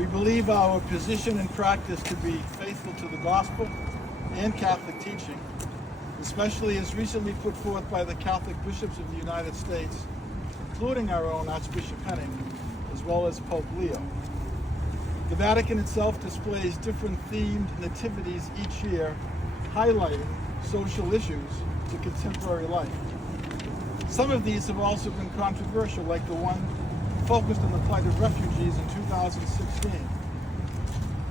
We believe our position and practice to be faithful to the gospel and Catholic teaching, especially as recently put forth by the Catholic bishops of the United States, including our own Archbishop Henning, as well as Pope Leo. The Vatican itself displays different themed nativities each year, highlighting social issues to contemporary life. Some of these have also been controversial, like the one focused on the plight of refugees in 2016,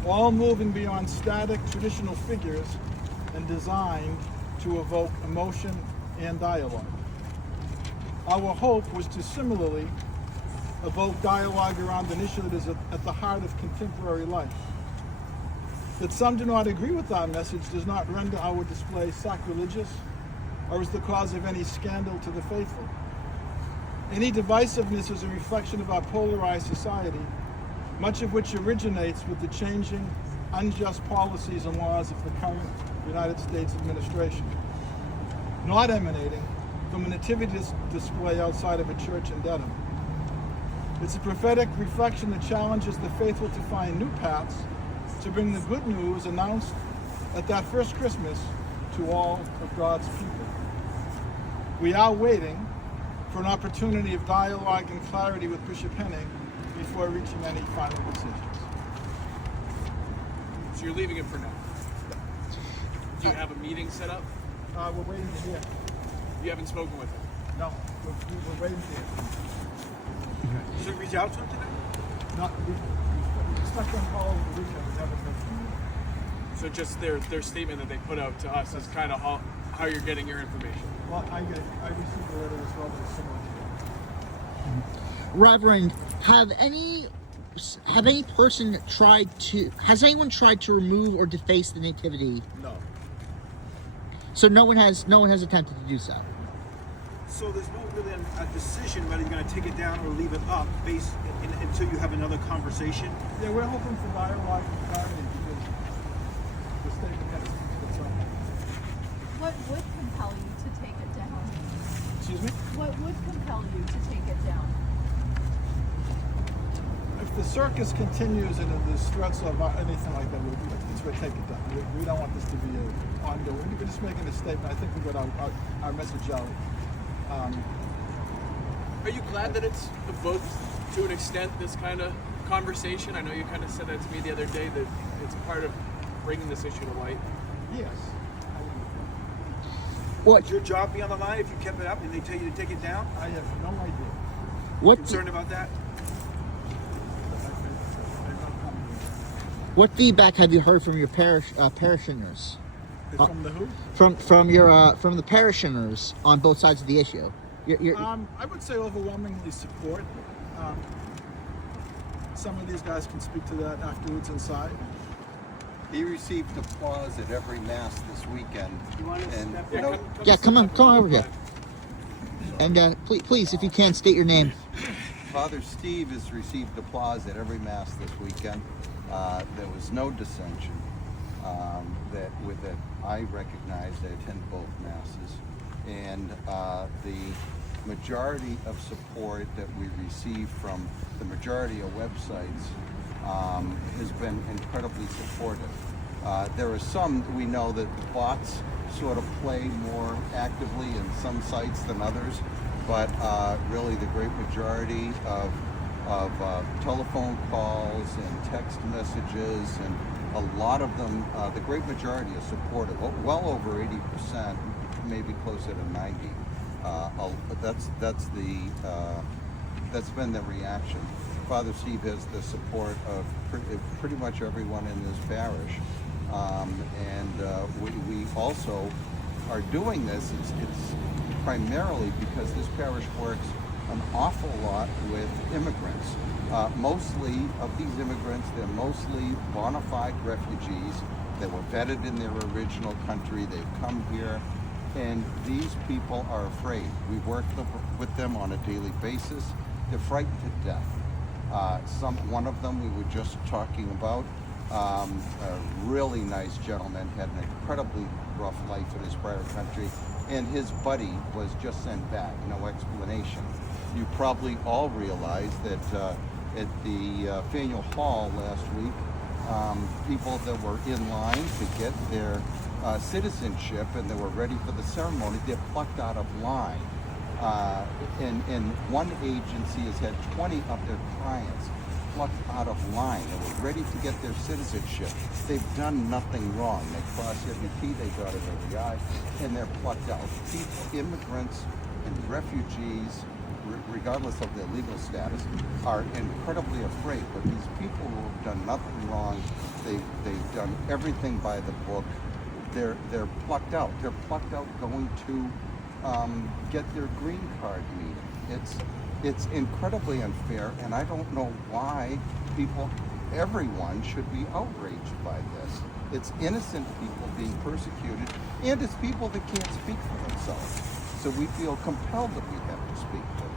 all moving beyond static traditional figures and designed to evoke emotion and dialogue. Our hope was to similarly evoke dialogue around initiatives at the heart of contemporary life. That some do not agree with our message does not render our display sacrilegious or is the cause of any scandal to the faithful. Any divisiveness is a reflection of our polarized society, much of which originates with the changing, unjust policies and laws of the current United States administration, not emanating from a nativity display outside of a church in Dedham. It's a prophetic reflection that challenges the faithful to find new paths to bring the good news announced at that first Christmas to all of God's people. We are waiting for an opportunity of dialogue and clarity with Bishop Henning before reaching any final decisions. So you're leaving it for now? Do you have a meeting set up? We're waiting to hear. You haven't spoken with him? No, we're waiting to hear. Should we reach out to him today? Not, we stuck on call over the weekend. We haven't heard from him. So just their statement that they put out to us is kind of how you're getting your information. Well, I received a letter as well that's similar to that. Reverend, has anyone tried to remove or deface the nativity? No. So no one has attempted to do so. So there's no really a decision whether you're going to take it down or leave it up until you have another conversation. Yeah, we're hoping for dialogue and clarity because the statement has its own. What would compel you to take it down? Excuse me? What would compel you to take it down? If the circus continues and if there's threats of anything like that, we'll take it down. We don't want this to be an ongoing. We're just making a statement. I think we got our message out. Are you glad that it's evoked to an extent this kind of conversation? I know you kind of said that to me the other day that it's part of bringing this issue to light. Yes. What? Would your job be on the line if you kept it up and they tell you to take it down? I have no idea. What? Concerned about that? What feedback have you heard from your parishioners? From the who? From the parishioners on both sides of the issue. I would say overwhelmingly support. Some of these guys can speak to that afterwards inside. He received applause at every mass this weekend. You want to And step come on over here. And please, if you can, state your name. Father Steve has received applause at every mass this weekend. There was no dissension that I recognize. I attend both masses, and the majority of support that we receive from the majority of websites has been incredibly supportive. There are some we know that the bots sort of play more actively in some sites than others, but really the great majority of telephone calls and text messages, and a lot of them, the great majority is supportive. Well over 80%, maybe closer to 90. That's been the reaction. Father Steve has the support of pretty much everyone in this parish, and we also are doing this. It's primarily because this parish works an awful lot with immigrants. Mostly of these immigrants, they're mostly bona fide refugees that were vetted in their original country. They've come here, and these people are afraid. We work with them on a daily basis. They're frightened to death. One of them we were just talking about, a really nice gentleman, had an incredibly rough life in his prior country, and his buddy was just sent back, no explanation. You probably all realize that at the Faneuil Hall last week, people that were in line to get their citizenship and they were ready for the ceremony, they're plucked out of line. And one agency has had 20 of their clients plucked out of line and were ready to get their citizenship. They've done nothing wrong. They cross every T, they dotted every I, and they're plucked out. People, immigrants and refugees, regardless of their legal status, are incredibly afraid. But these people who have done nothing wrong, they've done everything by the book, they're plucked out. They're plucked out going to get their green card meeting. It's incredibly unfair, and I don't know why everyone should be outraged by this. It's innocent people being persecuted, and it's people that can't speak for themselves. So we feel compelled that we have to speak for